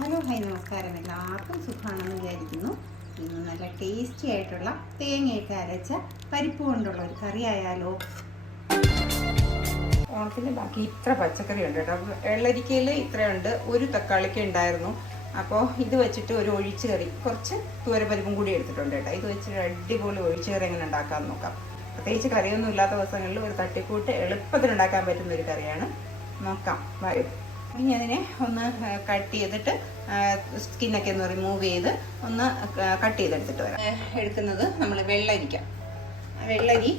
Hello hi നമസ്കാരം. എല്ലാവർക്കും സുഖമാണെന്ന് വിചാരിക്കുന്നു. ഇന്ന് നല്ല ടേസ്റ്റി ആയിട്ടുള്ള തേങ്ങയൊക്കെ അരച്ച പരിപ്പ് കൊണ്ടുള്ള ഒരു കറി ആയാലോ. ഓണത്തിൻ്റെ ബാക്കി ഇത്ര പച്ചക്കറി ഉണ്ട് കേട്ടോ. വെള്ളരിക്കയിൽ ഇത്രയുണ്ട്, ഒരു തക്കാളിക്ക് ഉണ്ടായിരുന്നു. അപ്പോൾ ഇത് വെച്ചിട്ട് ഒരു ഒഴിച്ച് കറി, കുറച്ച് തൂരപ്പരിപ്പും കൂടി എടുത്തിട്ടുണ്ട് കേട്ടോ. ഇത് വെച്ചിട്ട് അടിപൊളി ഒഴിച്ച് കറി എങ്ങനെ ഉണ്ടാക്കാമെന്ന് നോക്കാം. പ്രത്യേകിച്ച് കറിയൊന്നും ഇല്ലാത്ത ദിവസങ്ങളിൽ ഒരു തട്ടിക്കൂട്ട് എളുപ്പത്തിൽ ഉണ്ടാക്കാൻ പറ്റുന്ന ഒരു കറിയാണ്. നോക്കാം, വരും. ഇനി അതിനെ ഒന്ന് കട്ട് ചെയ്തിട്ട് സ്കിന്നൊക്കെ ഒന്ന് റിമൂവ് ചെയ്ത് ഒന്ന് കട്ട് ചെയ്തെടുത്തിട്ട് വരാം. എടുക്കുന്നത് നമ്മൾ വെള്ളരിക്ക. വെള്ളരി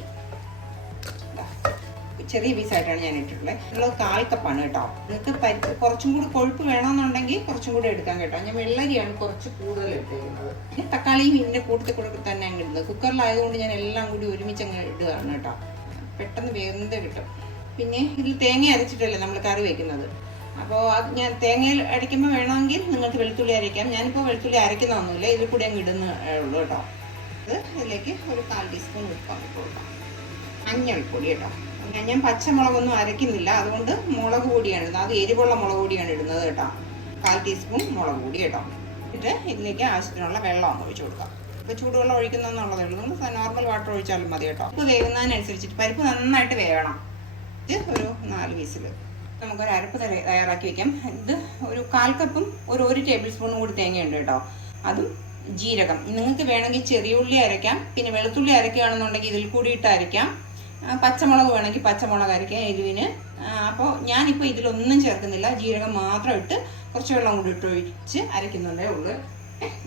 ചെറിയ പീസായിട്ടാണ് ഞാൻ ഇട്ടിട്ടുള്ളത്. ഉള്ളത് 1/4 കപ്പാണ് കേട്ടോ. നിങ്ങൾക്ക് കുറച്ചും കൂടി കൊഴുപ്പ് വേണമെന്നുണ്ടെങ്കിൽ കുറച്ചും കൂടി എടുക്കാം കേട്ടോ. ഞാൻ വെള്ളരിയാണ് കുറച്ച് കൂടുതൽ ഇട്ടിരിക്കുന്നത്. തക്കാളിയും ഇതിൻ്റെ കൂട്ടത്തിൽ തന്നെ അങ്ങ് ഇടുന്നത്. കുക്കറിലായതുകൊണ്ട് ഞാൻ എല്ലാം കൂടി ഒരുമിച്ച് അങ്ങ് ഇടുകയാണ് കേട്ടോ. പെട്ടെന്ന് വെന്ത് കിട്ടും. പിന്നെ ഇതിൽ തേങ്ങ അരച്ചിട്ടല്ലേ നമ്മൾ കറി വയ്ക്കുന്നത്. അപ്പോൾ അത് ഞാൻ തേങ്ങയിൽ അരയ്ക്കുമ്പോൾ വേണമെങ്കിൽ നിങ്ങൾക്ക് വെളുത്തുള്ളി അരയ്ക്കാം. ഞാനിപ്പോൾ വെളുത്തുള്ളി അരയ്ക്കുന്നൊന്നുമില്ല, ഇതിൽ കൂടി അങ്ങ് ഇടുന്നേ ഉള്ളൂ കേട്ടോ. ഇത് ഇതിലേക്ക് ഒരു 1/4 ടീസ്പൂൺ ഉപ്പാണ് കൊടുക്കാം. മഞ്ഞൾപ്പൊടി കേട്ടോ. ഞാൻ പച്ചമുളകൊന്നും അരയ്ക്കുന്നില്ല, അതുകൊണ്ട് മുളക് പൊടിയാണ് ഇടുന്നത്. അത് എരിവുള്ള മുളക് പൊടിയാണ് ഇടുന്നത് കേട്ടോ. 1/4 ടീസ്പൂൺ മുളക് പൊടി കേട്ടോ. എന്നിട്ട് ഇതിലേക്ക് ആവശ്യത്തിനുള്ള വെള്ളം ഒന്ന് ഒഴിച്ചു കൊടുക്കാം. ഇപ്പോൾ ചൂടുവെള്ളം ഒഴിക്കുന്നതെന്നുള്ളതേ ഉള്ളൂ. നിങ്ങൾ നോർമൽ വാട്ടർ ഒഴിച്ചാലും മതി കേട്ടോ. ഉപ്പ് വേകുന്നതിനനുസരിച്ചിട്ട് പരിപ്പ് നന്നായിട്ട് വേകണം. ഇത് ഒരു 4 വിസിൽ. നമുക്കൊരു അരപ്പ് തയ്യാറാക്കി വയ്ക്കാം. ഇത് ഒരു 1/4 കപ്പും ഒരു ടേബിൾ സ്പൂണും കൂടി തേങ്ങയുണ്ട് കേട്ടോ. അതും ജീരകം. നിങ്ങൾക്ക് വേണമെങ്കിൽ ചെറിയ ഉള്ളി അരയ്ക്കാം, പിന്നെ വെളുത്തുള്ളി അരയ്ക്കുകയാണെന്നുണ്ടെങ്കിൽ ഇതിൽ കൂടിയിട്ട് അരയ്ക്കാം. പച്ചമുളക് വേണമെങ്കിൽ പച്ചമുളക് അരയ്ക്കാം എരിവിന്. അപ്പോൾ ഞാനിപ്പോൾ ഇതിലൊന്നും ചേർക്കുന്നില്ല, ജീരകം മാത്രം ഇട്ട് കുറച്ച് വെള്ളം കൂടി ഇട്ട് ഒഴിച്ച് അരയ്ക്കുന്നുണ്ടേ ഉള്ളൂ.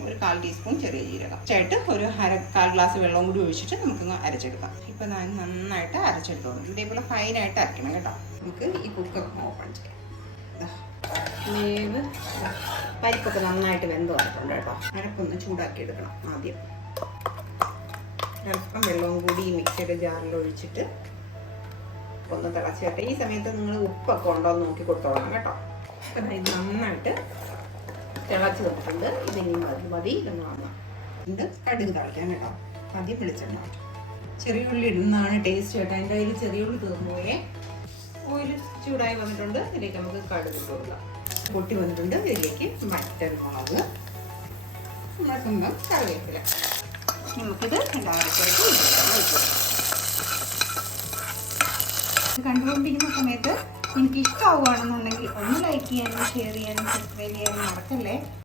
ഒരു 1/4 ടീസ്പൂൺ ചെറിയ ജീരകം ചേട്ട് ഒരു 1/4 ഗ്ലാസ് വെള്ളം കൂടി ഒഴിച്ചിട്ട് നമുക്കൊന്ന് അരച്ചെടുക്കാം. ഇപ്പം ഞാൻ നന്നായിട്ട് അരച്ചെടുത്തോളൂ. ഇതേപോലെ ഫൈനായിട്ട് അരയ്ക്കണം കേട്ടോ. നമുക്ക് ഈ കുക്കർ ഓപ്പൺ ചെയ്യാം. വേവ് പരിപ്പൊക്കെ നന്നായിട്ട് വെന്ത് വന്നിട്ടുണ്ട് കേട്ടോ. അരപ്പൊന്ന് ചൂടാക്കി എടുക്കണം. ആദ്യം അല്പം വെള്ളവും കൂടി ഈ മിക്സിയുടെ ജാറിൽ ഒഴിച്ചിട്ട് ഒന്ന് തിളച്ചിട്ട് ഈ സമയത്ത് നിങ്ങൾ ഉപ്പൊക്കെ ഉണ്ടോ എന്ന് നോക്കി കൊടുത്തോളാം കേട്ടോ. ഇത് നന്നായിട്ട് തിളച്ച് തന്നിട്ടുണ്ട്. ഇതിനി മതി ഇതൊന്ന് വന്നാൽ ഇത് കടുക് തളിക്കാം കേട്ടോ. ആദ്യം വെളിച്ചെണ്ണ. ചെറിയ ഉള്ളി ഇടുന്നതാണ് ടേസ്റ്റ് കേട്ടോ. എൻ്റെ കയ്യിൽ ചെറിയ ഉള്ളി തീർന്നു പോയേ. ഓയിൽ ചൂടായി വന്നിട്ടുണ്ട്. ഇതിലേക്ക് നമുക്ക് കടുക് ഇട്ട് കൊടുക്കാം. പൊട്ടി വന്നിട്ടുണ്ട്. ഇതിലേക്ക് മറ്റൻ മുളക്, കറിവേപ്പില. നമുക്കിത് ഡയറക്റ്റായിട്ട് കണ്ടുകൊണ്ടിരിക്കുന്ന സമയത്ത് എനിക്ക് ഇഷ്ടമാവുകയാണെന്നുണ്ടെങ്കിൽ ഒന്ന് ലൈക്ക് ചെയ്യാനും ഷെയർ ചെയ്യാനും സബ്സ്ക്രൈബ് ചെയ്യാനും മറക്കല്ലേ.